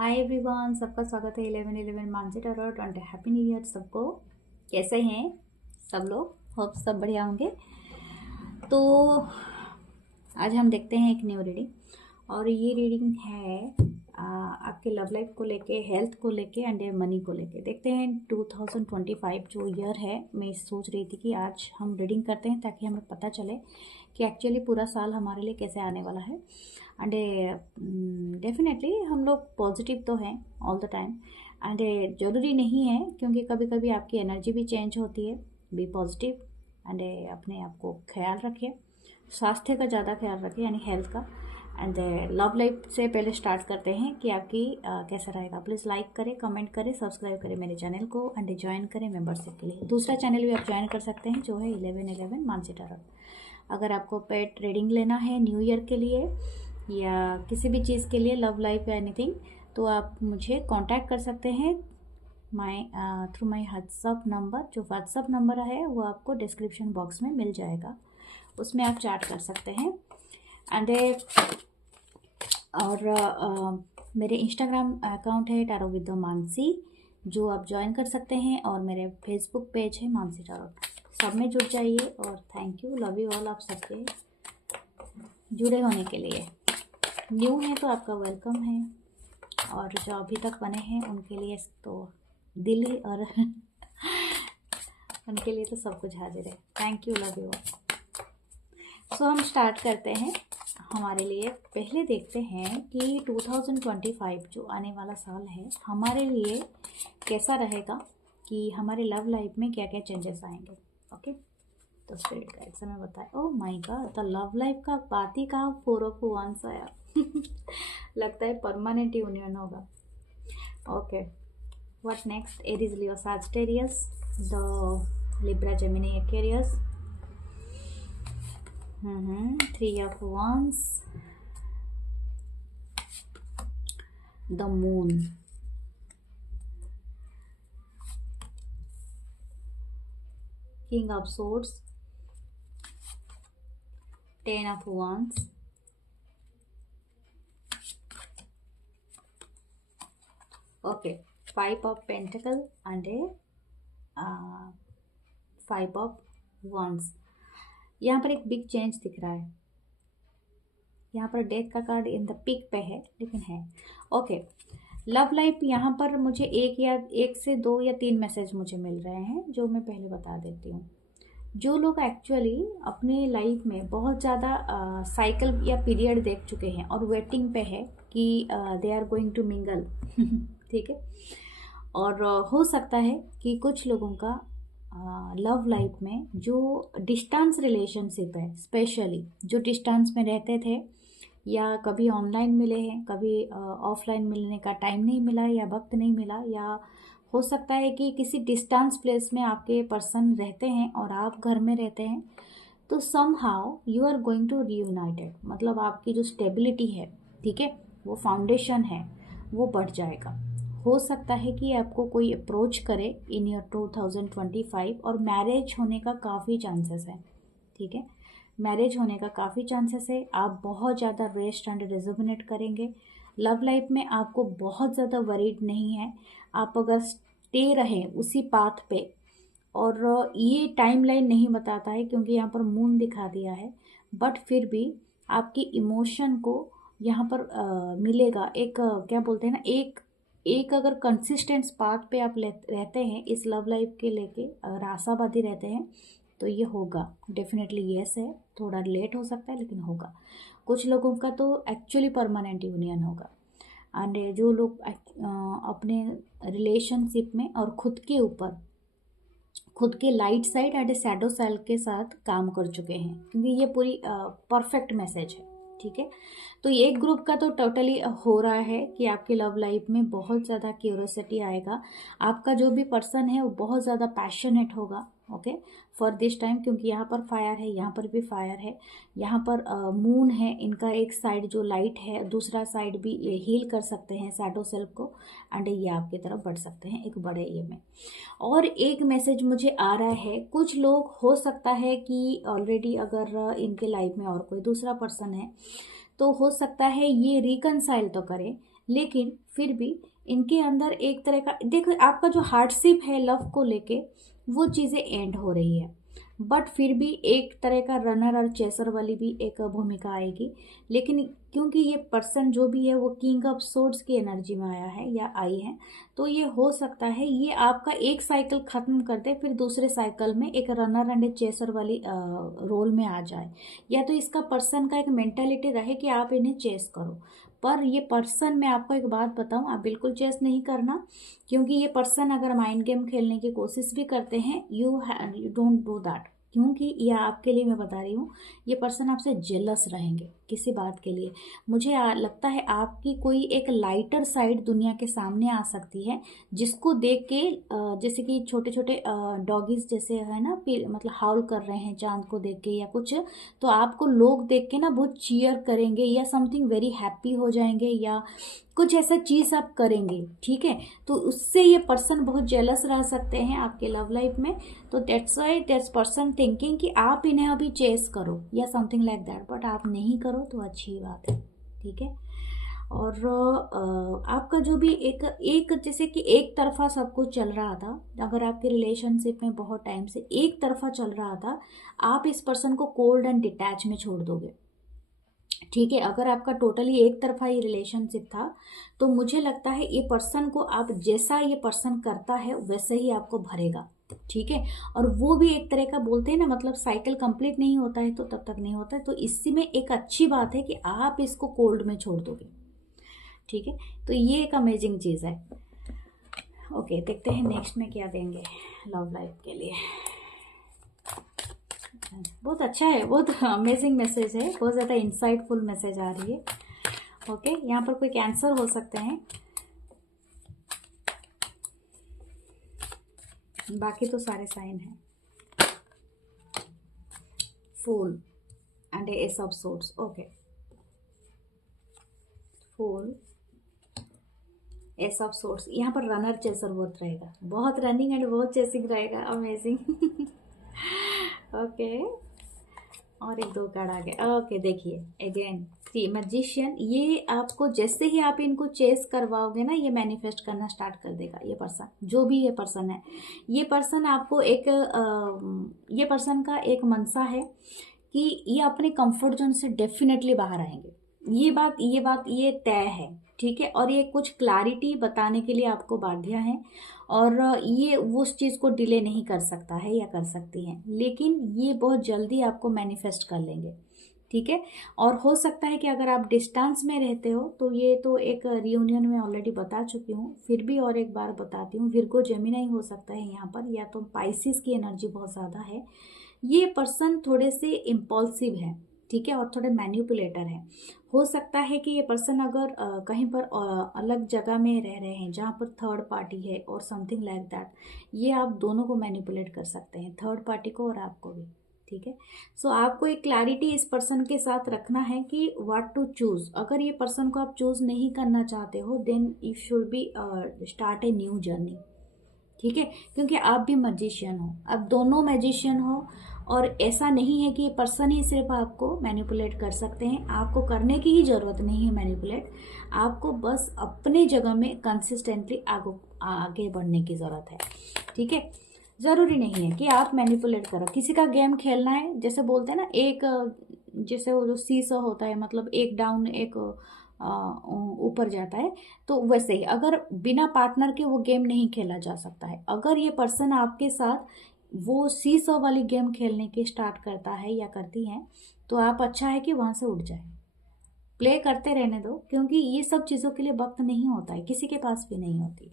Hi everyone, सबका स्वागत है 11/11 मानसिक tarot and happy new year सबको। कैसे हैं सब लोग? होप सब बढ़िया होंगे। तो आज हम देखते हैं एक न्यू रीडिंग, और ये रीडिंग है आपके लव लाइफ को लेके, हेल्थ को लेके एंड मनी को लेके। देखते हैं 2025 जो ईयर है। मैं सोच रही थी कि आज हम रीडिंग करते हैं ताकि हमें पता चले कि एक्चुअली पूरा साल हमारे लिए कैसे आने वाला है। एंड डेफिनेटली हम लोग पॉजिटिव तो हैं ऑल द टाइम, एंड ज़रूरी नहीं है क्योंकि कभी कभी आपकी एनर्जी भी चेंज होती है। बी पॉजिटिव एंड अपने आप को ख्याल रखिए, स्वास्थ्य का ज़्यादा ख्याल रखिए यानी हेल्थ का। एंड लव लाइफ से पहले स्टार्ट करते हैं कि आपकी कैसा रहेगा। प्लीज़ लाइक करें, कमेंट करें, सब्सक्राइब करें मेरे चैनल को एंड ज्वाइन करें मेंबरशिप के लिए। दूसरा चैनल भी आप ज्वाइन कर सकते हैं जो है 11/11 मानसिक टैरोट। अगर आपको पेट रीडिंग लेना है न्यू ईयर के लिए या किसी भी चीज़ के लिए, लव लाइफ या एनीथिंग, तो आप मुझे कांटेक्ट कर सकते हैं थ्रू माय व्हाट्सअप नंबर। जो व्हाट्सअप नंबर है वो आपको डिस्क्रिप्शन बॉक्स में मिल जाएगा, उसमें आप चैट कर सकते हैं। एंड मेरे इंस्टाग्राम अकाउंट है टैरो विद मानसी, जो आप ज्वाइन कर सकते हैं, और मेरे फेसबुक पेज है मानसी टैरोट। सब में जुड़ जाइए और thank you, love you all आप सबके जुड़े होने के लिए। न्यू है तो आपका वेलकम है, और जो अभी तक बने हैं उनके लिए तो दिल ही और उनके लिए तो सब कुछ हाजिर है। Thank you, love you. So हम स्टार्ट करते हैं हमारे लिए। पहले देखते हैं कि 2025 जो आने वाला साल है हमारे लिए कैसा रहेगा, कि हमारे लव लाइफ में क्या क्या चेंजेस आएंगे। ओके, तो स्पिरिट गाइड से मैं बताए। ओह माय गॉड, तो लव लाइफ का बात ही कहा, 4 ऑफ वांस आया। लगता है परमानेंट यूनियन होगा। Okay, what next? Aries, Leo, Sagittarius, the Libra, Gemini, Aquarius. 3 of wands, the moon, king of swords, 10 of wands, okay, 5 of pentacle and a 5 of wands। यहाँ पर एक बिग चेंज दिख रहा है। यहाँ पर डेथ का कार्ड इन द पिक पे है, लेकिन है ओके। लव लाइफ यहाँ पर मुझे एक से 2 या 3 मैसेज मुझे मिल रहे हैं, जो मैं पहले बता देती हूँ। जो लोग एक्चुअली अपने लाइफ में बहुत ज़्यादा साइकिल या पीरियड देख चुके हैं और वेटिंग पे है कि they are going to mingle, ठीक है। और हो सकता है कि कुछ लोगों का लव लाइफ में जो डिस्टेंस रिलेशनशिप है, स्पेशली जो डिस्टेंस में रहते थे या कभी ऑनलाइन मिले हैं, कभी ऑफलाइन मिलने का टाइम नहीं मिला या वक्त नहीं मिला, या हो सकता है कि किसी डिस्टेंस प्लेस में आपके पर्सन रहते हैं और आप घर में रहते हैं, तो somehow you are going to reunited. मतलब आपकी जो स्टेबिलिटी है, ठीक है, वो फाउंडेशन है, वो बढ़ जाएगा। हो सकता है कि आपको कोई अप्रोच करे इन ईयर 2025, और मैरिज होने का काफ़ी चांसेस है, ठीक है। मैरिज होने का काफ़ी चांसेस है। आप बहुत ज़्यादा रेस्ट एंड रिजुविनेट करेंगे। लव लाइफ में आपको बहुत ज़्यादा वरीड नहीं है। आप अगर स्टे रहें उसी पाथ पे, और ये टाइमलाइन नहीं बताता है क्योंकि यहाँ पर मून दिखा दिया है, बट फिर भी आपकी इमोशन को यहाँ पर मिलेगा एक क्या बोलते हैं ना, एक अगर कंसिस्टेंट पाथ पे आप रहते हैं इस लव लाइफ के लेके, अगर आशावादी रहते हैं तो ये होगा। डेफिनेटली येस है, थोड़ा लेट हो सकता है लेकिन होगा। कुछ लोगों का तो एक्चुअली परमानेंट यूनियन होगा। एंड जो लोग अपने रिलेशनशिप में और खुद के light side and shadow side के साथ काम कर चुके हैं, क्योंकि ये पूरी परफेक्ट मैसेज है, ठीक है। तो एक ग्रुप का तो टोटली हो रहा है कि आपके लव लाइफ में बहुत ज़्यादा क्यूरोसिटी आएगा। आपका जो भी पर्सन है वो बहुत ज़्यादा पैशनेट होगा, ओके, फॉर दिस टाइम, क्योंकि यहाँ पर फायर है, यहाँ पर भी फायर है, यहाँ पर मून है। इनका एक साइड जो लाइट है, दूसरा साइड भी ये हील कर सकते हैं शैडो सेल्फ को, एंड ये आपकी तरफ बढ़ सकते हैं एक बड़े ये में। और एक मैसेज मुझे आ रहा है, कुछ लोग हो सकता है कि ऑलरेडी अगर इनके लाइफ में और कोई दूसरा पर्सन है तो हो सकता है ये रिकनसाइल तो करें, लेकिन फिर भी इनके अंदर एक तरह का, देखो आपका जो हार्डशिप है लव को लेके, वो चीज़ें एंड हो रही है, बट फिर भी एक तरह का रनर और चेसर वाली भी एक भूमिका आएगी। लेकिन क्योंकि ये पर्सन जो भी है वो किंग ऑफ सोर्ड्स की एनर्जी में आया है या आई है, तो ये हो सकता है ये आपका एक साइकिल ख़त्म कर दे, फिर दूसरे साइकिल में एक रनर एंड चेसर वाली रोल में आ जाए। या तो इसका पर्सन का एक मेंटालिटी रहे कि आप इन्हें चेस करो, पर ये पर्सन, मैं आपको एक बात बताऊं, आप बिल्कुल चेस नहीं करना, क्योंकि ये पर्सन अगर माइंड गेम खेलने की कोशिश भी करते हैं, यू डोंट डू दैट। क्योंकि ये आपके लिए मैं बता रही हूँ, ये पर्सन आपसे जेलस रहेंगे किसी बात के लिए। मुझे लगता है आपकी कोई एक लाइटर साइड दुनिया के सामने आ सकती है, जिसको देख के जैसे कि छोटे छोटे डॉगीज जैसे है ना, मतलब हाउल कर रहे हैं चांद को देख के या कुछ, तो आपको लोग देख के ना बहुत चीयर करेंगे या समथिंग वेरी हैप्पी हो जाएंगे या कुछ ऐसा चीज़ आप करेंगे, ठीक है। तो उससे ये पर्सन बहुत जेलस रह सकते हैं आपके लव लाइफ में। तो that's why that's person thinking कि आप इन्हें अभी चेस करो या समथिंग लाइक दैट, बट आप नहीं करो तो अच्छी बात है, ठीक है। और आपका जो भी एक एक जैसे कि एक तरफा सब कुछ चल रहा था, अगर आपके रिलेशनशिप में बहुत टाइम से एक तरफा चल रहा था, आप इस पर्सन को कोल्ड एंड डिटैच में छोड़ दोगे, ठीक है। अगर आपका टोटली एक तरफा ये रिलेशनशिप था, तो मुझे लगता है ये पर्सन को आप जैसा ये पर्सन करता है वैसे ही आपको भरेगा, ठीक है। और वो भी एक तरह का बोलते हैं ना, मतलब साइकिल कंप्लीट नहीं होता है तो तब तक नहीं होता है, तो इसी में एक अच्छी बात है कि आप इसको कोल्ड में छोड़ दोगे, ठीक है। तो ये एक अमेजिंग चीज़ है। ओके, देखते हैं नेक्स्ट में क्या देंगे लव लाइफ के लिए। बहुत अच्छा है, बहुत अमेजिंग मैसेज है, बहुत ज़्यादा इंसाइटफुल मैसेज आ रही है। ओके, यहाँ पर कोई कैंसर हो सकते हैं, बाकी तो सारे साइन हैं। Fool and ace of swords, okay, fool, ace of swords, यहाँ पर रनर चेसर बहुत रहेगा, बहुत रनिंग एंड बहुत चेसिंग रहेगा, अमेजिंग। ओके, और एक दो कार्ड आ गए। ओके, देखिए अगेन सी मैजिशियन, ये आपको जैसे ही आप इनको चेस करवाओगे ना, ये मैनिफेस्ट करना स्टार्ट कर देगा। ये पर्सन, जो भी ये पर्सन है, ये पर्सन आपको एक ये पर्सन का एक मनसा है कि ये अपने कंफर्ट जोन से डेफिनेटली बाहर आएंगे। ये तय है, ठीक है। और ये कुछ क्लैरिटी बताने के लिए आपको बाध्य है, और ये उस चीज़ को डिले नहीं कर सकता है या कर सकती है, लेकिन ये बहुत जल्दी आपको मैनिफेस्ट कर लेंगे, ठीक है। और हो सकता है कि अगर आप डिस्टेंस में रहते हो, तो ये तो एक रियूनियन में ऑलरेडी बता चुकी हूँ, फिर भी और एक बार बताती हूँ, विर्गो जेमिनी हो सकता है यहाँ पर, या तो पाइसिस की एनर्जी बहुत ज़्यादा है। ये पर्सन थोड़े से इम्पल्सिव है, ठीक है, और थोड़े मैनिपुलेटर है। हो सकता है कि ये पर्सन अगर कहीं पर अलग जगह में रह रहे हैं जहाँ पर थर्ड पार्टी है और समथिंग लाइक दैट, ये आप दोनों को मैनिपुलेट कर सकते हैं, थर्ड पार्टी को और आपको भी, ठीक है। सो आपको एक क्लैरिटी इस पर्सन के साथ रखना है कि व्हाट टू चूज़। अगर ये पर्सन को आप चूज़ नहीं करना चाहते हो, then you should be start a new journey, ठीक है। क्योंकि आप भी मैजिशियन हो, आप दोनों मैजिशियन हो, और ऐसा नहीं है कि ये पर्सन ही सिर्फ आपको मैनिपुलेट कर सकते हैं, आपको करने की ही ज़रूरत नहीं है मैनिपुलेट, आपको बस अपने जगह में कंसिस्टेंटली आगे बढ़ने की ज़रूरत है, ठीक है। ज़रूरी नहीं है कि आप मैनिपुलेट करो। किसी का गेम खेलना है, जैसे बोलते हैं ना, एक जैसे वो जो सीसॉ होता है, मतलब एक डाउन एक ऊपर जाता है, तो वैसे ही अगर बिना पार्टनर के वो गेम नहीं खेला जा सकता है। अगर ये पर्सन आपके साथ वो सीसॉ वाली गेम खेलने की स्टार्ट करता है या करती है, तो आप अच्छा है कि वहाँ से उठ जाए, प्ले करते रहने दो, क्योंकि ये सब चीज़ों के लिए वक्त नहीं होता है, किसी के पास भी नहीं होती।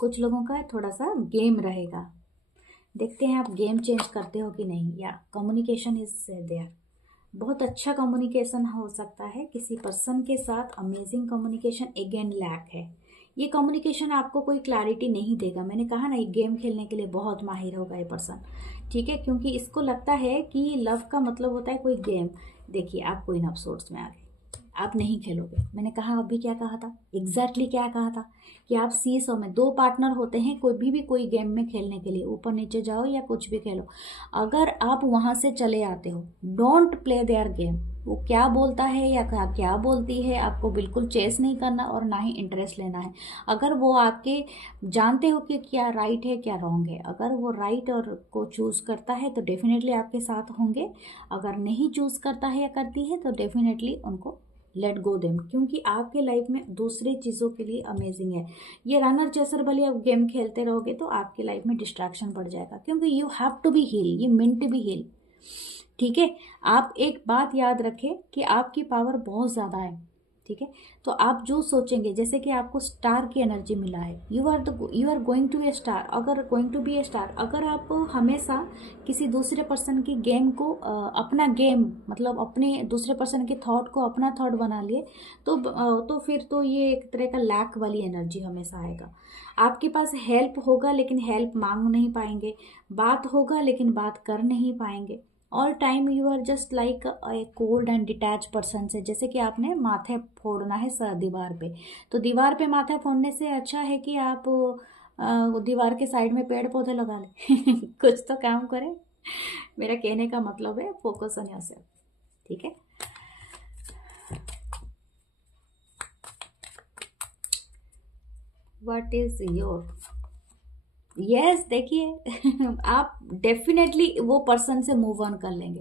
कुछ लोगों का थोड़ा सा गेम रहेगा, देखते हैं आप गेम चेंज करते हो कि नहीं, या कम्युनिकेशन इज देयर। बहुत अच्छा कम्युनिकेशन हो सकता है किसी पर्सन के साथ, अमेजिंग कम्युनिकेशन अगेन लैक है। ये कम्युनिकेशन आपको कोई क्लैरिटी नहीं देगा। मैंने कहा ना, ये गेम खेलने के लिए बहुत माहिर होगा ये पर्सन, ठीक है, क्योंकि इसको लगता है कि लव का मतलब होता है कोई गेम। देखिए, आप क्वीन ऑफ सोर्ड्स में आ गए, आप नहीं खेलोगे। मैंने कहा अभी क्या कहा था, एग्जैक्टली क्या कहा था कि आप सीसॉ में 2 पार्टनर होते हैं कोई भी कोई गेम में खेलने के लिए, ऊपर नीचे जाओ या कुछ भी खेलो। अगर आप वहाँ से चले आते हो, डोंट प्ले देयर गेम। वो क्या बोलता है या क्या बोलती है, आपको बिल्कुल चेस नहीं करना और ना ही इंटरेस्ट लेना है। अगर वो आपके जानते हो कि क्या राइट है क्या रॉन्ग है, अगर वो राइट और को चूज़ करता है तो डेफिनेटली आपके साथ होंगे, अगर नहीं चूज़ करता है या करती है तो डेफिनेटली उनको लेट गो देम, क्योंकि आपके लाइफ में दूसरी चीज़ों के लिए अमेजिंग है। ये रनर चेसर वाली आप गेम खेलते रहोगे तो आपकी लाइफ में डिस्ट्रैक्शन बढ़ जाएगा, क्योंकि you have to be heal, ये मिंट बी हील। ठीक है, आप एक बात याद रखें कि आपकी पावर बहुत ज़्यादा है। ठीक है, तो आप जो सोचेंगे, जैसे कि आपको स्टार की एनर्जी मिला है, you are going to a star, अगर going to be a star. अगर आप हमेशा किसी दूसरे पर्सन की गेम को अपना गेम मतलब अपने दूसरे पर्सन के थॉट को अपना थॉट बना लिए तो फिर तो ये एक तरह का लैक वाली एनर्जी हमेशा आएगा। आपके पास हेल्प होगा लेकिन हेल्प मांग नहीं पाएंगे, बात होगा लेकिन बात कर नहीं पाएंगे। All time you are just like a cold and detach person से, जैसे कि आपने माथे फोड़ना है सर दीवार पे, तो दीवार पे माथा फोड़ने से अच्छा है कि आप दीवार के साइड में पेड़ पौधे लगा लें कुछ तो काम करें। मेरा कहने का मतलब है फोकस ऑन योरसेल्फ। ठीक है, व्हाट इज योर यस, देखिए आप डेफिनेटली वो पर्सन से मूव ऑन कर लेंगे।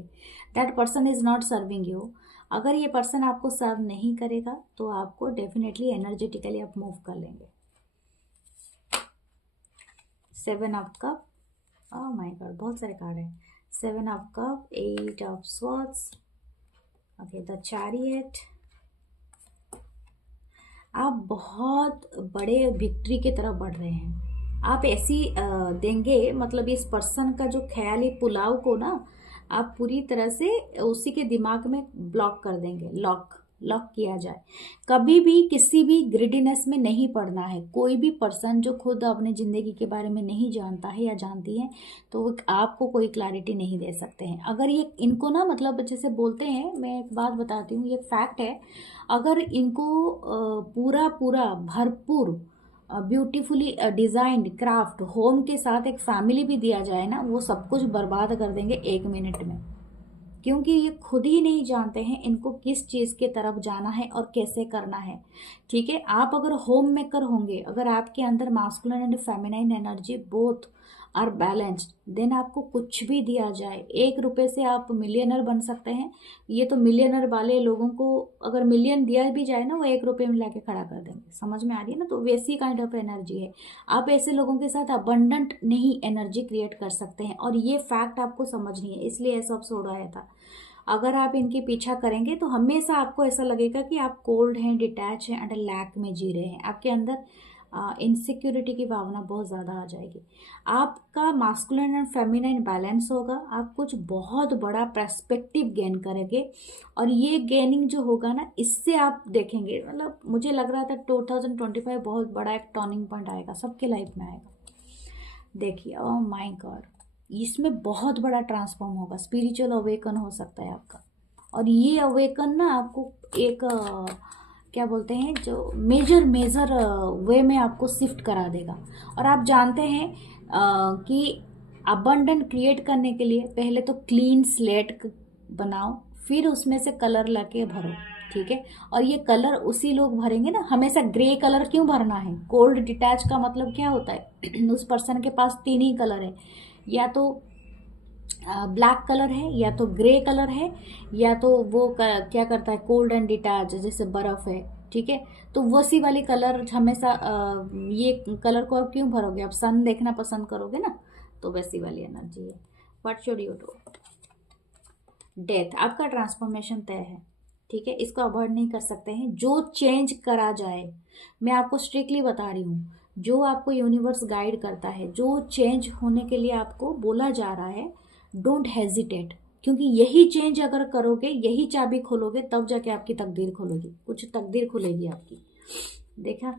That person is not serving you. अगर ये पर्सन आपको सर्व नहीं करेगा तो आपको डेफिनेटली एनर्जेटिकली आप मूव कर लेंगे। 7 of cup, oh my God बहुत सारे कार्ड हैं। 7 of cup, 8 of swords, okay the chariot. आप बहुत बड़े विक्ट्री की तरफ बढ़ रहे हैं। आप ऐसी देंगे, मतलब इस पर्सन का जो ख्याली पुलाव को ना आप पूरी तरह से उसी के दिमाग में ब्लॉक कर देंगे, लॉक किया जाए। कभी भी किसी भी ग्रिडीनेस में नहीं पड़ना है। कोई भी पर्सन जो खुद अपने ज़िंदगी के बारे में नहीं जानता है या जानती है तो वो आपको कोई क्लैरिटी नहीं दे सकते हैं। अगर ये इनको ना मतलब जैसे बोलते हैं, मैं एक बात बताती हूँ, ये फैक्ट है, अगर इनको पूरा भरपूर ब्यूटीफुली डिज़ाइंड क्राफ्ट होम के साथ एक फैमिली भी दिया जाए ना, वो सब कुछ बर्बाद कर देंगे 1 मिनट में, क्योंकि ये खुद ही नहीं जानते हैं इनको किस चीज़ के तरफ जाना है और कैसे करना है। ठीक है, आप अगर होम मेकर होंगे, अगर आपके अंदर masculine and feminine energy both are balanced, then आपको कुछ भी दिया जाए 1 रुपये से आप मिलियनर बन सकते हैं। ये तो मिलियनर वाले लोगों को अगर मिलियन दिया भी जाए ना, वो 1 रुपये में लाके खड़ा कर देंगे। समझ में आ रही है ना, तो वैसी काइंड ऑफ एनर्जी है। आप ऐसे लोगों के साथ अबंडेंट नहीं एनर्जी क्रिएट कर सकते हैं, और ये फैक्ट आपको समझनी है, इसलिए ऐसा एपिसोड आया था। अगर आप इनके पीछा करेंगे तो हमेशा आपको ऐसा लगेगा कि आप कोल्ड हैं, डिटैच हैं एंड लैक में जी रहे हैं। आपके अंदर इनसिक्योरिटी की भावना बहुत ज़्यादा आ जाएगी। आपका मास्कुलिन एंड फेमिनाइन बैलेंस होगा, आप कुछ बहुत बड़ा पर्सपेक्टिव गेन करेंगे, और ये गेनिंग जो होगा ना, इससे आप देखेंगे, मतलब मुझे लग रहा था 2025 बहुत बड़ा एक टर्निंग पॉइंट आएगा, सबके लाइफ में आएगा। देखिए, ओह माय गॉड, इसमें बहुत बड़ा ट्रांसफॉर्म होगा, स्पिरिचुअल अवेकन हो सकता है आपका। और ये अवेकन ना आपको एक क्या बोलते हैं, जो मेजर वे में आपको शिफ्ट करा देगा। और आप जानते हैं कि अबंडेंट क्रिएट करने के लिए पहले तो क्लीन स्लेट बनाओ, फिर उसमें से कलर लाके भरो। ठीक है, और ये कलर उसी लोग भरेंगे ना। हमेशा ग्रे कलर क्यों भरना है? कोल्ड डिटैच का मतलब क्या होता है उस पर्सन के पास 3 ही कलर है, या तो ब्लैक कलर है, या तो ग्रे कलर है, या तो वो क्या करता है, कोल्ड एंड डिटैच, जैसे बर्फ़ है। ठीक है, तो वैसी वाली कलर हमेशा ये कलर को आप क्यों भरोगे? आप सन देखना पसंद करोगे ना, तो वैसी वाली एनर्जी है। What should you do? Death, आपका ट्रांसफॉर्मेशन तय है। ठीक है, इसको अवॉइड नहीं कर सकते हैं। जो चेंज करा जाए, मैं आपको स्ट्रिक्टली बता रही हूँ, जो आपको यूनिवर्स गाइड करता है, जो चेंज होने के लिए आपको बोला जा रहा है, डोंट हेजिटेट, क्योंकि यही चेंज अगर करोगे, यही चाबी खोलोगे, तब जाके आपकी तकदीर खोलोगी, कुछ तकदीर खुलेगी आपकी। देखा,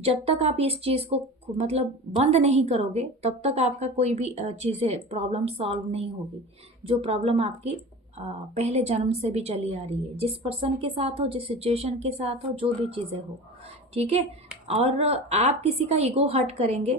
जब तक आप इस चीज़ को मतलब बंद नहीं करोगे, तब तक आपका कोई भी चीज़ें प्रॉब्लम सॉल्व नहीं होगी। जो प्रॉब्लम आपकी पहले जन्म से भी चली आ रही है, जिस पर्सन के साथ हो, जिस सिचुएशन के साथ हो, जो भी चीज़ें हो, ठीक है। और आप किसी का ईगो हर्ट करेंगे,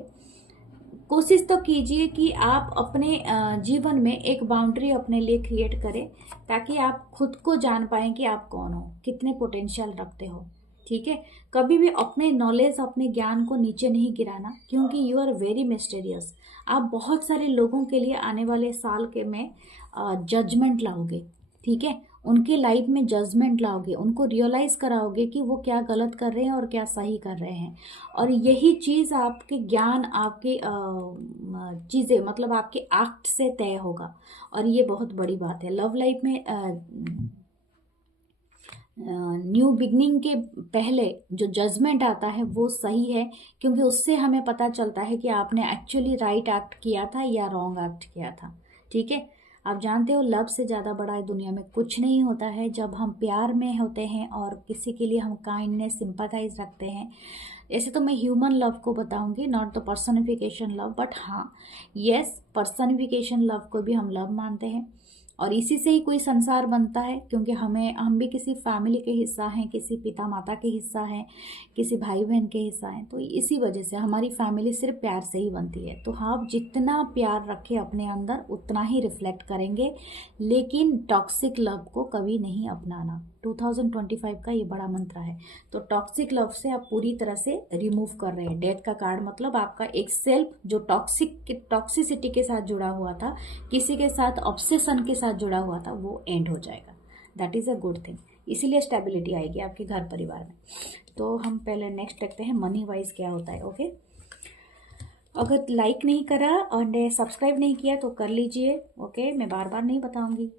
कोशिश तो कीजिए कि आप अपने जीवन में एक बाउंड्री अपने लिए क्रिएट करें, ताकि आप खुद को जान पाएं कि आप कौन हो, कितने पोटेंशियल रखते हो, ठीक है। कभी भी अपने नॉलेज, अपने ज्ञान को नीचे नहीं गिराना, क्योंकि यू आर वेरी मिस्टीरियस। आप बहुत सारे लोगों के लिए आने वाले साल के में जजमेंट लाओगे, ठीक है। उनके लाइफ में जजमेंट लाओगे, उनको रियलाइज कराओगे कि वो क्या गलत कर रहे हैं और क्या सही कर रहे हैं। और यही चीज़ आपके ज्ञान, आपके चीज़ें, मतलब आपके एक्ट से तय होगा। और ये बहुत बड़ी बात है लव लाइफ में। न्यू बिगनिंग के पहले जो जजमेंट आता है वो सही है, क्योंकि उससे हमें पता चलता है कि आपने एक्चुअली राइट एक्ट किया था या रॉन्ग एक्ट किया था, ठीक है। आप जानते हो लव से ज़्यादा बड़ा दुनिया में कुछ नहीं होता है। जब हम प्यार में होते हैं और किसी के लिए हम काइंडनेस, सिंपैथाइज रखते हैं, ऐसे तो मैं ह्यूमन लव को बताऊंगी, not the personification love, but हाँ, यस, पर्सनिफिकेशन लव को भी हम लव मानते हैं। और इसी से ही कोई संसार बनता है, क्योंकि हम भी किसी फैमिली के हिस्सा हैं, किसी पिता माता के हिस्सा हैं, किसी भाई बहन के हिस्सा हैं। तो इसी वजह से हमारी फैमिली सिर्फ प्यार से ही बनती है। तो आप जितना प्यार रखें अपने अंदर, उतना ही रिफ्लेक्ट करेंगे। लेकिन टॉक्सिक लव को कभी नहीं अपनाना। 2025 का ये बड़ा मंत्र है। तो टॉक्सिक लव से आप पूरी तरह से रिमूव कर रहे हैं। डेथ का कार्ड मतलब आपका एक सेल्फ जो टॉक्सिसिटी के साथ जुड़ा हुआ था, किसी के साथ ऑब्सेशन के साथ जुड़ा हुआ था, वो एंड हो जाएगा। That is a good thing. इसीलिए स्टेबिलिटी आएगी आपके घर परिवार में। तो हम पहले नेक्स्ट देखते हैं मनी वाइज क्या होता है। ओके, अगर लाइक नहीं करा और सब्सक्राइब नहीं किया तो कर लीजिए। ओके, मैं बार बार नहीं बताऊंगी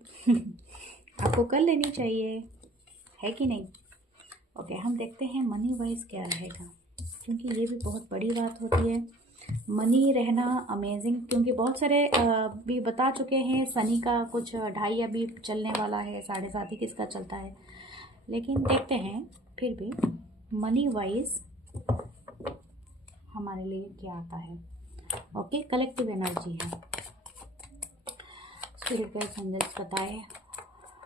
आपको कर लेनी चाहिए, है कि नहीं। ओके, हम देखते हैं मनी वाइज क्या रहेगा, क्योंकि ये भी बहुत बड़ी बात होती है। मनी रहना अमेजिंग, क्योंकि बहुत सारे भी बता चुके हैं। शनि का कुछ 2.5 अभी चलने वाला है, 7.5 ही किसका चलता है, लेकिन देखते हैं फिर भी मनी वाइज हमारे लिए क्या आता है। ओके, कलेक्टिव एनर्जी है। स्पिरिट गाइड संदेश बताए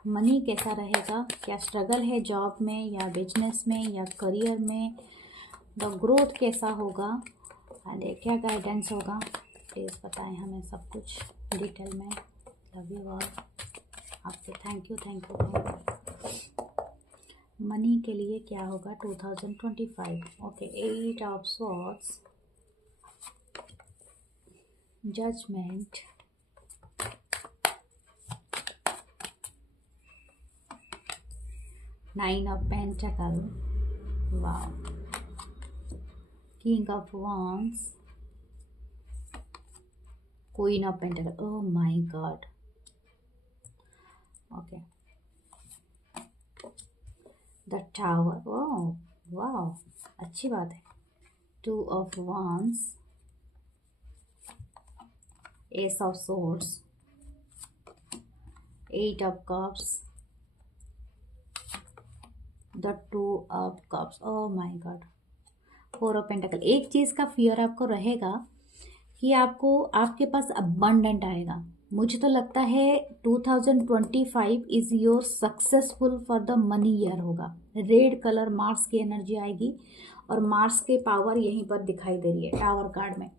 मनी कैसा रहेगा, क्या स्ट्रगल है जॉब में या बिजनेस में या करियर में, द ग्रोथ कैसा होगा, अरे क्या गाइडेंस होगा, प्लीज़ बताएं हमें सब कुछ डिटेल में। लव यू ऑल, आपसे थैंक यू। मनी के लिए क्या होगा 2025। Okay, 8 of swords, judgement, nine of pentacle, wow, king of wands, queen of pentacle, oh my god. Okay, the tower, oh wow, अच्छी बात है। 2 of wands, ace of swords, 8 of cups, the 2 of cups, oh my god, 4 of pentacle. एक चीज़ का fear आपको रहेगा कि आपको आपके पास अबंडेंट आएगा। मुझे तो लगता है 2025 is your successful for the money year होगा। रेड कलर मार्स की एनर्जी आएगी, और मार्स के पावर यहीं पर दिखाई दे रही है टावर कार्ड में।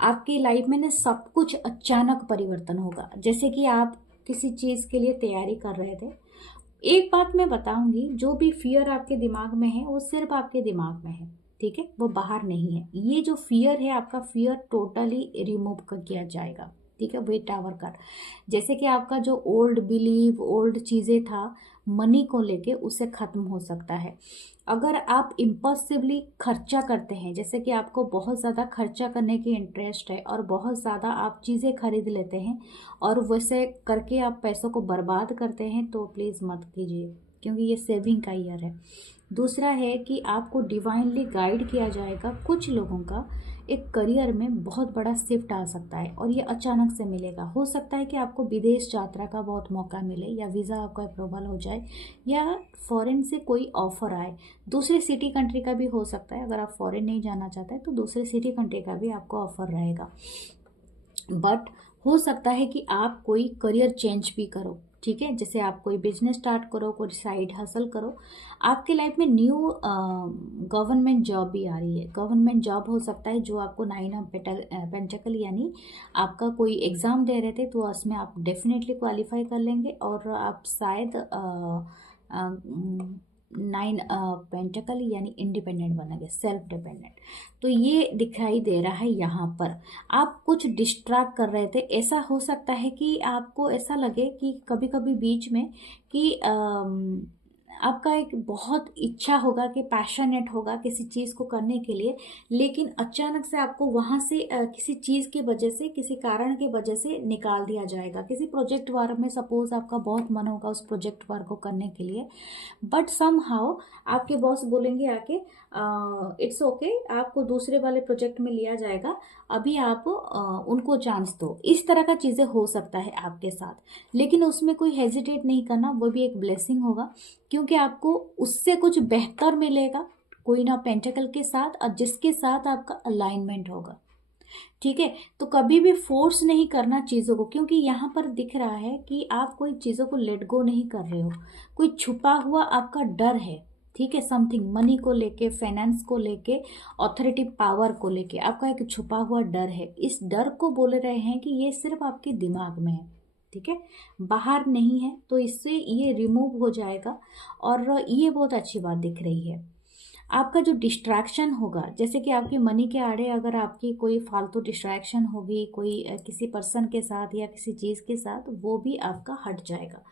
आपकी लाइफ में ना सब कुछ अचानक परिवर्तन होगा, जैसे कि आप किसी चीज़ के लिए तैयारी कर रहे थे। एक बात मैं बताऊंगी, जो भी फियर आपके दिमाग में है वो सिर्फ आपके दिमाग में है, ठीक है, वो बाहर नहीं है। ये जो फियर है, आपका फियर टोटली रिमूव कर किया जाएगा, ठीक है। वे टावर कार्ड, जैसे कि आपका जो ओल्ड बिलीव, ओल्ड चीज़ें था मनी को लेके, उसे ख़त्म हो सकता है। अगर आप इम्पल्सिवली खर्चा करते हैं, जैसे कि आपको बहुत ज़्यादा खर्चा करने की इंटरेस्ट है और बहुत ज़्यादा आप चीज़ें खरीद लेते हैं और वैसे करके आप पैसों को बर्बाद करते हैं, तो प्लीज़ मत कीजिए, क्योंकि ये सेविंग का ईयर है। दूसरा है कि आपको डिवाइनली गाइड किया जाएगा। कुछ लोगों का एक करियर में बहुत बड़ा शिफ्ट आ सकता है और ये अचानक से मिलेगा। हो सकता है कि आपको विदेश यात्रा का बहुत मौका मिले, या वीज़ा आपका अप्रूवल हो जाए, या फॉरेन से कोई ऑफ़र आए। दूसरे सिटी कंट्री का भी हो सकता है। अगर आप फॉरेन नहीं जाना चाहते तो दूसरे सिटी कंट्री का भी आपको ऑफ़र रहेगा। बट हो सकता है कि आप कोई करियर चेंज भी करो, ठीक है, जैसे आप कोई बिजनेस स्टार्ट करो, कोई साइड हसल करो, आपके लाइफ में न्यू गवर्नमेंट जॉब भी आ रही है। गवर्नमेंट जॉब हो सकता है जो आपको 9 ऑफ पेंटेकल यानी आपका कोई एग्ज़ाम दे रहे थे तो उसमें आप डेफिनेटली क्वालिफाई कर लेंगे और आप शायद 9 पेंटेकल यानी इंडिपेंडेंट बनेंगे, सेल्फ डिपेंडेंट। तो ये दिखाई दे रहा है यहाँ पर। आप कुछ डिस्ट्रैक्ट कर रहे थे, ऐसा हो सकता है कि आपको ऐसा लगे कि कभी कभी बीच में कि आपका एक बहुत इच्छा होगा कि पैशनेट होगा किसी चीज़ को करने के लिए, लेकिन अचानक से आपको वहाँ से किसी चीज़ की वजह से, किसी कारण की वजह से निकाल दिया जाएगा। किसी प्रोजेक्ट वर्क में सपोज आपका बहुत मन होगा उस प्रोजेक्ट वर्क को करने के लिए, बट सम हाउ आपके बॉस बोलेंगे आके इट्स ओके, आपको दूसरे वाले प्रोजेक्ट में लिया जाएगा, अभी आप उनको चांस दो। इस तरह का चीज़ें हो सकता है आपके साथ, लेकिन उसमें कोई हेजिटेट नहीं करना, वो भी एक ब्लेसिंग होगा क्योंकि आपको उससे कुछ बेहतर मिलेगा कोई ना पेंटेकल के साथ, और जिसके साथ आपका अलाइनमेंट होगा। ठीक है, तो कभी भी फोर्स नहीं करना चीज़ों को, क्योंकि यहाँ पर दिख रहा है कि आप कोई चीज़ों को लेट गो नहीं कर रहे हो, कोई छुपा हुआ आपका डर है। ठीक है, समथिंग मनी को लेके, फाइनेंस को लेके, ऑथोरिटी पावर को लेके आपका एक छुपा हुआ डर है। इस डर को बोल रहे हैं कि ये सिर्फ आपके दिमाग में है, ठीक है, बाहर नहीं है, तो इससे ये रिमूव हो जाएगा और ये बहुत अच्छी बात दिख रही है। आपका जो डिस्ट्रैक्शन होगा, जैसे कि आपकी मनी के आड़े अगर आपकी कोई फालतू डिस्ट्रैक्शन होगी, कोई किसी पर्सन के साथ या किसी चीज़ के साथ, वो भी आपका हट जाएगा।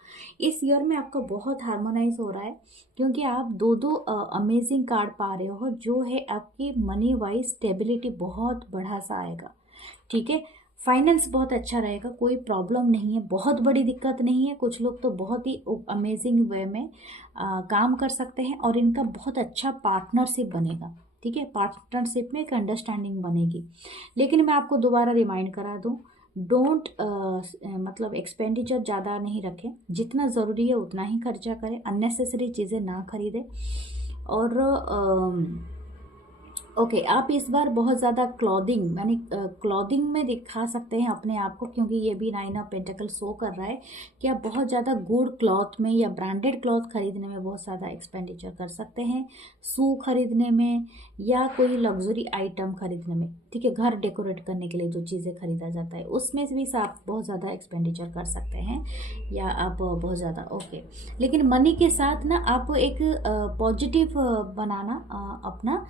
इस ईयर में आपका बहुत हार्मोनाइज हो रहा है क्योंकि आप दो दो अमेजिंग कार्ड पा रहे हो, जो है आपकी मनी वाइज स्टेबिलिटी बहुत बढ़ा सा आएगा। ठीक है, फाइनेंस बहुत अच्छा रहेगा, कोई प्रॉब्लम नहीं है, बहुत बड़ी दिक्कत नहीं है। कुछ लोग तो बहुत ही अमेजिंग वे में काम कर सकते हैं और इनका बहुत अच्छा पार्टनरशिप बनेगा। ठीक है, पार्टनरशिप में एक अंडरस्टैंडिंग बनेगी। लेकिन मैं आपको दोबारा रिमाइंड करा दूं, डोंट मतलब एक्सपेंडिचर ज़्यादा नहीं रखें, जितना ज़रूरी है उतना ही खर्चा करें, अननेसेसरी चीज़ें ना खरीदें। और ओके, आप इस बार बहुत ज़्यादा क्लॉथिंग यानी क्लॉथिंग में दिखा सकते हैं अपने आप को, क्योंकि ये भी 9 ऑफ पेंटेकल शो कर रहा है कि आप बहुत ज़्यादा गुड क्लॉथ में या ब्रांडेड क्लॉथ खरीदने में बहुत ज़्यादा एक्सपेंडिचर कर सकते हैं, शू खरीदने में या कोई लग्जरी आइटम खरीदने में। ठीक है, घर डेकोरेट करने के लिए जो चीज़ें खरीदा जाता है उसमें भी आप बहुत ज़्यादा एक्सपेंडिचर कर सकते हैं, या आप बहुत ज़्यादा ओके। लेकिन मनी के साथ ना आप एक पॉजिटिव बनाना अपना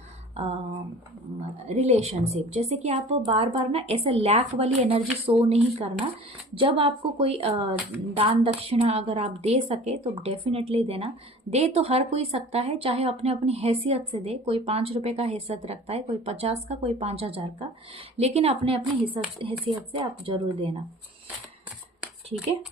रिलेशनशिप, जैसे कि आप बार बार ना ऐसे लैक वाली एनर्जी शो नहीं करना। जब आपको कोई दान दक्षिणा अगर आप दे सके तो डेफिनेटली देना। दे तो हर कोई सकता है, चाहे अपने अपनी हैसियत से दे। कोई 5 रुपए का हैसियत रखता है, कोई 50 का, कोई 5,000 का, लेकिन अपने अपने हैसियत से आप जरूर देना। ठीक है,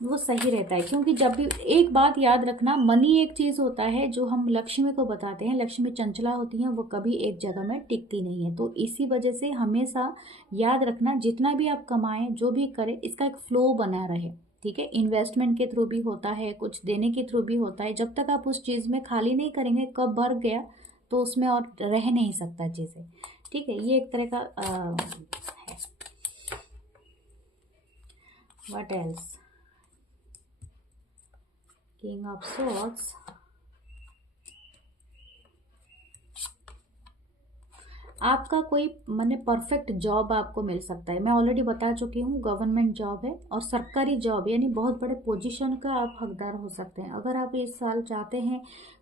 वो सही रहता है, क्योंकि जब भी एक बात याद रखना, मनी एक चीज़ होता है जो हम लक्ष्मी को बताते हैं, लक्ष्मी चंचला होती हैं, वो कभी एक जगह में टिकती नहीं है। तो इसी वजह से हमेशा याद रखना, जितना भी आप कमाएं, जो भी करें, इसका एक फ्लो बना रहे। ठीक है, इन्वेस्टमेंट के थ्रू भी होता है, कुछ देने के थ्रू भी होता है। जब तक आप उस चीज़ में खाली नहीं करेंगे, कब भर गया तो उसमें और रह नहीं सकता चीज़ें। ठीक है, ये एक तरह का है। What else, king of swords, आपका कोई माने परफेक्ट जॉब आपको मिल सकता है। मैं ऑलरेडी बता चुकी हूँ, गवर्नमेंट जॉब है और सरकारी जॉब यानी बहुत बड़े पोजीशन का आप हकदार हो सकते हैं। अगर आप इस साल चाहते हैं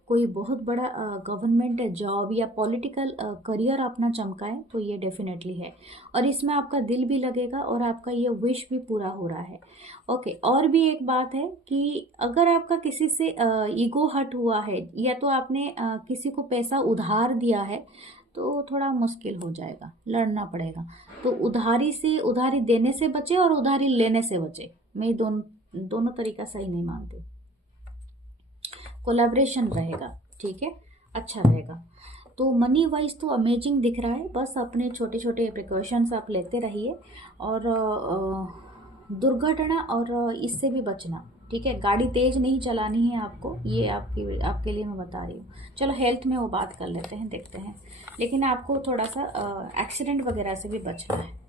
कोई बहुत बड़ा गवर्नमेंट जॉब या पॉलिटिकल करियर अपना चमकाएं, तो ये डेफिनेटली है, और इसमें आपका दिल भी लगेगा और आपका ये विश भी पूरा हो रहा है। ओके, और भी एक बात है कि अगर आपका किसी से ईगो हर्ट हुआ है, या तो आपने किसी को पैसा उधार दिया है, तो थोड़ा मुश्किल हो जाएगा, लड़ना पड़ेगा। तो उधारी देने से बचे और उधारी लेने से बचे। मैं दोनों तरीका सही नहीं मानती। कोलैबोरेशन रहेगा, ठीक है, अच्छा रहेगा। तो मनी वाइज तो अमेजिंग दिख रहा है, बस अपने छोटे छोटे प्रिकॉशंस आप लेते रहिए और दुर्घटना और इससे भी बचना। ठीक है, गाड़ी तेज नहीं चलानी है आपको, ये आपके लिए मैं बता रही हूँ। चलो हेल्थ में वो बात कर लेते हैं, देखते हैं, लेकिन आपको थोड़ा सा एक्सीडेंट वगैरह से भी बचना है।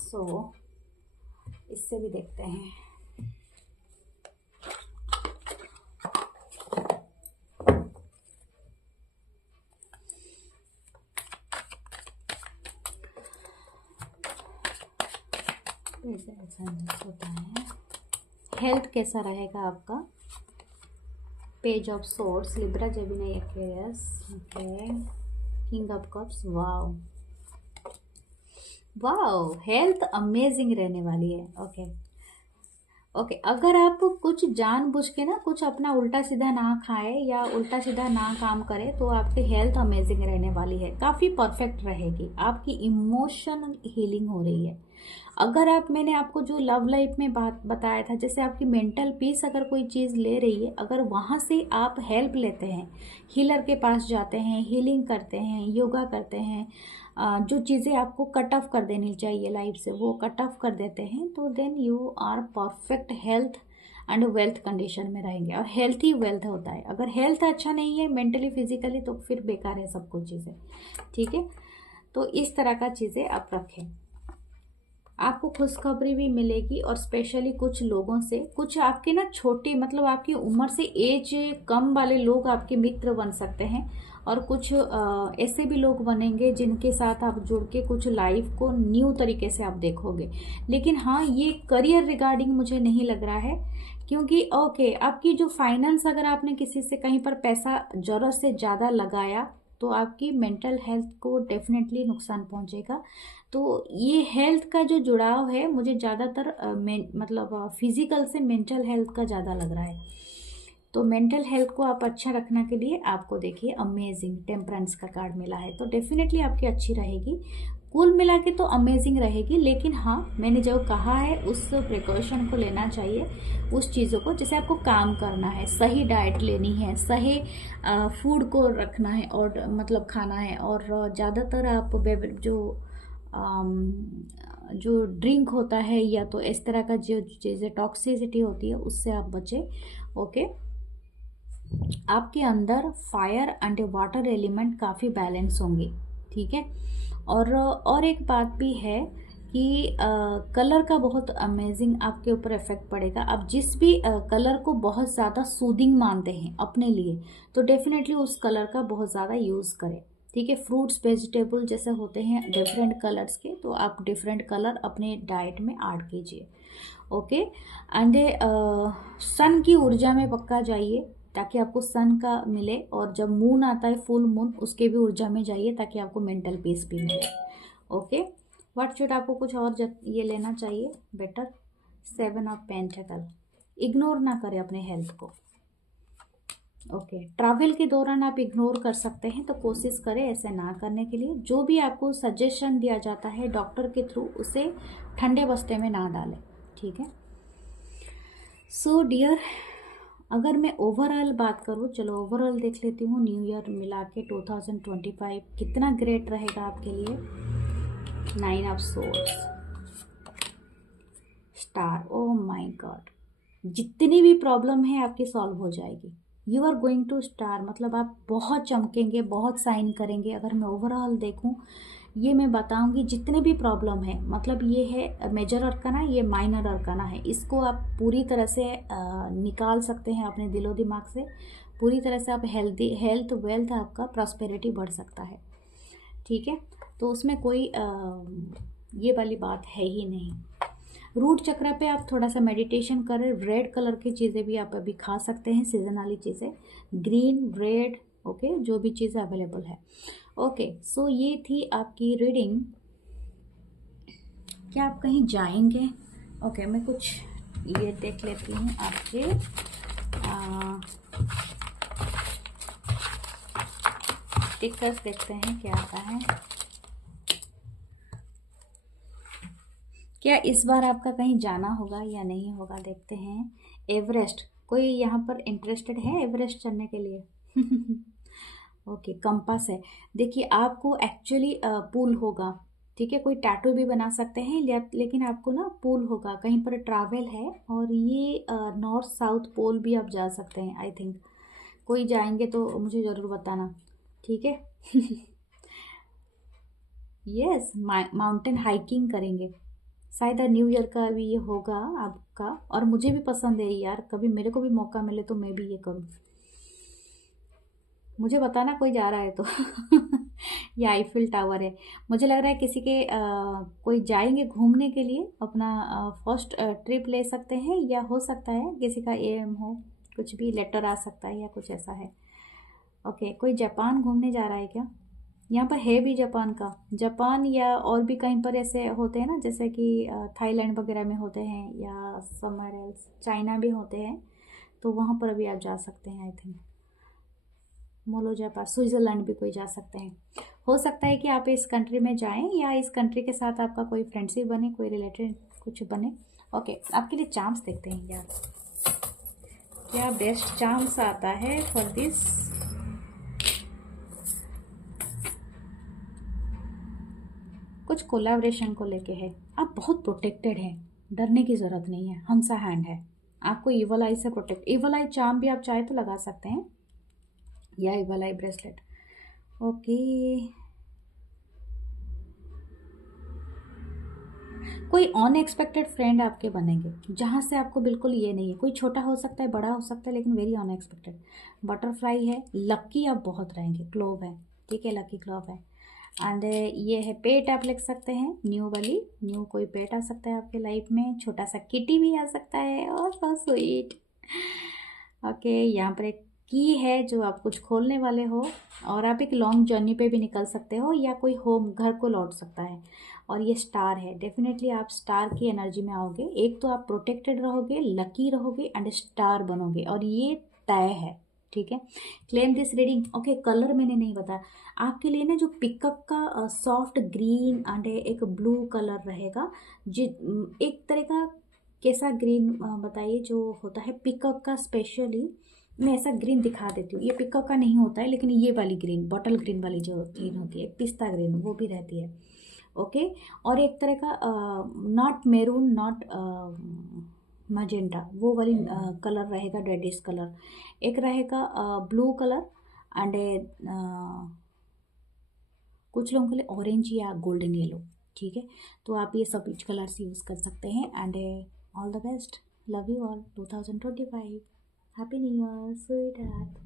सो इससे भी देखते हैं। ऐसा होता है। हेल्थ कैसा रहेगा आपका? Page of source, Libra, Gemini, Aquarius, okay, king of cups. Wow wow, health amazing रहने वाली है। ओके ओके, अगर आप कुछ जानबूझ के ना कुछ अपना उल्टा सीधा ना खाए या उल्टा सीधा ना काम करे तो आपकी हेल्थ अमेजिंग रहने वाली है, काफ़ी परफेक्ट रहेगी, आपकी इमोशनल हीलिंग हो रही है। अगर आप, मैंने आपको जो लव लाइफ में बात बताया था, जैसे आपकी मेंटल पीस अगर कोई चीज़ ले रही है, अगर वहाँ से आप हेल्प लेते हैं, हीलर के पास जाते हैं, हीलिंग करते हैं, योगा करते हैं, जो चीज़ें आपको कट ऑफ कर देनी चाहिए लाइफ से वो कट ऑफ कर देते हैं, तो then you are perfect health and wealth condition में रहेंगे। और हेल्थ ही वेल्थ होता है। अगर हेल्थ अच्छा नहीं है मेंटली फिजिकली तो फिर बेकार है सब कुछ चीज़ें। ठीक है, तो इस तरह का चीज़ें आप रखें। आपको खुशखबरी भी मिलेगी और स्पेशली कुछ लोगों से, कुछ आपके ना छोटे मतलब आपकी उम्र से एज कम वाले लोग आपके मित्र बन सकते हैं, और कुछ ऐसे भी लोग बनेंगे जिनके साथ आप जुड़ के कुछ लाइफ को न्यू तरीके से आप देखोगे। लेकिन हाँ, ये करियर रिगार्डिंग मुझे नहीं लग रहा है, क्योंकि ओके आपकी जो फाइनेंस, अगर आपने किसी से कहीं पर पैसा ज़रूरत से ज़्यादा लगाया तो आपकी मेंटल हेल्थ को डेफिनेटली नुकसान पहुंचेगा। तो ये हेल्थ का जो जुड़ाव है मुझे ज़्यादातर मतलब फिजिकल से मेंटल हेल्थ का ज़्यादा लग रहा है। तो मेंटल हेल्थ को आप अच्छा रखने के लिए आपको देखिए अमेजिंग टेम्परेंस का कार्ड मिला है, तो डेफिनेटली आपकी अच्छी रहेगी, कुल मिला के तो अमेजिंग रहेगी। लेकिन हाँ, मैंने जो कहा है उस प्रिकॉशन को लेना चाहिए, उस चीज़ों को, जैसे आपको काम करना है, सही डाइट लेनी है, सही फूड को रखना है और मतलब खाना है, और ज़्यादातर आप जो ड्रिंक होता है या तो इस तरह का जो चीज़ें टॉक्सिसिटी होती है उससे आप बचें। ओके, आपके अंदर फायर एंड वाटर एलिमेंट काफ़ी बैलेंस होंगे। ठीक है, और एक बात भी है कि कलर का बहुत अमेजिंग आपके ऊपर इफेक्ट पड़ेगा। आप जिस भी कलर को बहुत ज़्यादा सूदिंग मानते हैं अपने लिए, तो डेफिनेटली उस कलर का बहुत ज़्यादा यूज़ करें। ठीक है, फ्रूट्स वेजिटेबल जैसे होते हैं डिफरेंट कलर्स के, तो आप डिफरेंट कलर अपने डाइट में ऐड कीजिए। ओके, एंड सन की ऊर्जा में पक्का जाइए ताकि आपको सन का मिले, और जब मून आता है फुल मून उसके भी ऊर्जा में जाइए ताकि आपको मेंटल पीस भी मिले। ओके, व्हाट शुड, आपको कुछ और ये लेना चाहिए बेटर। 7 ऑफ पेंटिकल, इग्नोर ना करें अपने हेल्थ को। ओके, ट्रैवल के दौरान आप इग्नोर कर सकते हैं, तो कोशिश करें ऐसे ना करने के लिए। जो भी आपको सजेशन दिया जाता है डॉक्टर के थ्रू, उसे ठंडे बस्ते में ना डालें। ठीक है, सो डियर, अगर मैं ओवरऑल बात करूँ, चलो ओवरऑल देख लेती हूँ, न्यू ईयर मिला के 2025 कितना ग्रेट रहेगा आपके लिए। 9 of swords, star, oh my God, जितनी भी प्रॉब्लम है आपकी सॉल्व हो जाएगी। You are going to star, मतलब आप बहुत चमकेंगे, बहुत साइन करेंगे। अगर मैं ओवरऑल देखूं, ये मैं बताऊंगी जितने भी प्रॉब्लम है, मतलब ये है मेजर अरकाना, ये माइनर अरकाना है, इसको आप पूरी तरह से निकाल सकते हैं अपने दिलो दिमाग से। पूरी तरह से आप हेल्थ वेल्थ आपका प्रॉस्पेरिटी बढ़ सकता है। ठीक है, तो उसमें कोई ये वाली बात है ही नहीं। रूट चक्र पे आप थोड़ा सा मेडिटेशन करें। रेड कलर की चीज़ें भी आप अभी खा सकते हैं, सीजन वाली चीज़ें, ग्रीन रेड, ओके, जो भी चीज़ें अवेलेबल है। ओके, सो ये थी आपकी रीडिंग। क्या आप कहीं जाएंगे? ओके, मैं कुछ ये देख लेती हूँ आपके स्टिकर्स, देखते हैं क्या आता है। क्या इस बार आपका कहीं जाना होगा या नहीं होगा, देखते हैं। एवरेस्ट, कोई यहाँ पर इंटरेस्टेड है एवरेस्ट चढ़ने के लिए? ओके, कंपास है। देखिए, आपको एक्चुअली पूल होगा। ठीक है, कोई टैटू भी बना सकते हैं, लेकिन आपको ना पूल होगा, कहीं पर ट्रैवल है, और ये नॉर्थ साउथ पोल भी आप जा सकते हैं आई थिंक। कोई जाएंगे तो मुझे ज़रूर बताना। ठीक है। यस, माउंटेन हाइकिंग करेंगे। शायद न्यू ईयर का भी ये होगा आपका। और मुझे भी पसंद है यार, कभी मेरे को भी मौका मिले तो मैं भी ये करूँ। मुझे बताना कोई जा रहा है तो ये आईफिल टावर है। मुझे लग रहा है किसी के कोई जाएंगे घूमने के लिए अपना फर्स्ट ट्रिप ले सकते हैं, या हो सकता है किसी का एम हो, कुछ भी लेटर आ सकता है या कुछ ऐसा है। ओके, कोई जापान घूमने जा रहा है क्या? यहाँ पर है भी जापान का, जापान या और भी कहीं पर ऐसे होते हैं ना, जैसे कि थाईलैंड वगैरह में होते हैं या समर एल्स, चाइना भी होते हैं, तो वहाँ पर भी आप जा सकते हैं I think. Molo Japan, Switzerland भी कोई जा सकते हैं। हो सकता है कि आप इस कंट्री में जाएं या इस कंट्री के साथ आपका कोई फ्रेंडशिप बने, कोई रिलेटेड कुछ बने। ओके, आपके लिए चांस देखते हैं यार, क्या बेस्ट चांस आता है फॉर दिस। कुछ कोलैबोरेशन को लेके है, आप बहुत प्रोटेक्टेड हैं, डरने की ज़रूरत नहीं है, हमसा हैंड है आपको इवल आई से प्रोटेक्ट। इवल आई चार्म भी आप चाहे तो लगा सकते हैं, या इवल आई ब्रेसलेट। ओके, कोई अनएक्सपेक्टेड फ्रेंड आपके बनेंगे, जहाँ से आपको बिल्कुल ये नहीं है, कोई छोटा हो सकता है, बड़ा हो सकता है, लेकिन वेरी अनएक्सपेक्टेड। बटरफ्लाई है, लक्की आप बहुत रहेंगे, क्लोव है, ठीक है, लकी क्लोव है। एंड ये है पेट, आप लिख सकते हैं न्यू वाली, न्यू कोई पेट आ सकता है आपके लाइफ में, छोटा सा किटी भी आ सकता है, और सो स्वीट। ओके, यहाँ पर एक की है जो आप कुछ खोलने वाले हो, और आप एक लॉन्ग जर्नी पे भी निकल सकते हो, या कोई होम घर को लौट सकता है। और ये स्टार है, डेफिनेटली आप स्टार की एनर्जी में आओगे। एक तो आप प्रोटेक्टेड रहोगे, लकी रहोगे एंड स्टार बनोगे, और ये तय है, ठीक है। Claim this reading. Okay, colour मैंने नहीं बताया आपके लिए ना, जो पिकअप का सॉफ्ट ग्रीन एंड एक ब्लू कलर रहेगा, एक तरह का कैसा ग्रीन बताइए जो होता है पिकअप का। स्पेशली मैं ऐसा ग्रीन दिखा देती हूँ, ये पिकअप का नहीं होता है, लेकिन ये वाली ग्रीन, बॉटल ग्रीन वाली जो ग्रीन होती है, पिस्ता ग्रीन, वो भी रहती है। ओके, और एक तरह का नॉट मेरून, नॉट मजेंटा, वो वाली कलर रहेगा, रेडिश कलर। एक रहेगा ब्लू कलर एंड कुछ लोगों के लिए ऑरेंज या गोल्डन येलो, ठीक है। तो आप ये सब कलर्स यूज़ कर सकते हैं। And all the best, love you all 2025, happy new year sweet heart.